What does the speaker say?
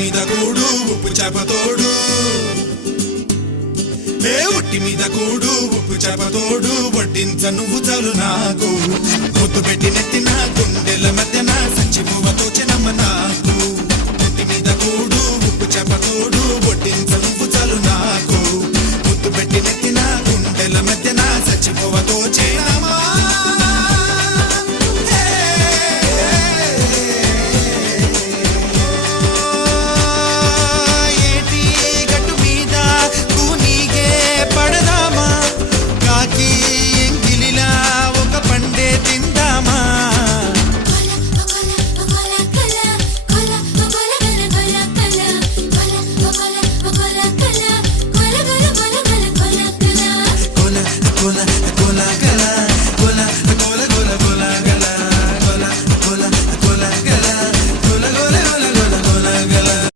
మీద కూడు ఉప్పు చేపతోడు ఒట్టి మీద కూడు ఉప్పు చేపతోడు వడ్డించ నువ్వు చాలు నాకు ముద్దు పెట్టి నెత్తిన గుండెల మధ్యన సంచి పువ్వతో చెనమ్మ నాకు ఒట్టి మీద కూడు ఉప్పు చేపతోడు వడ్డించ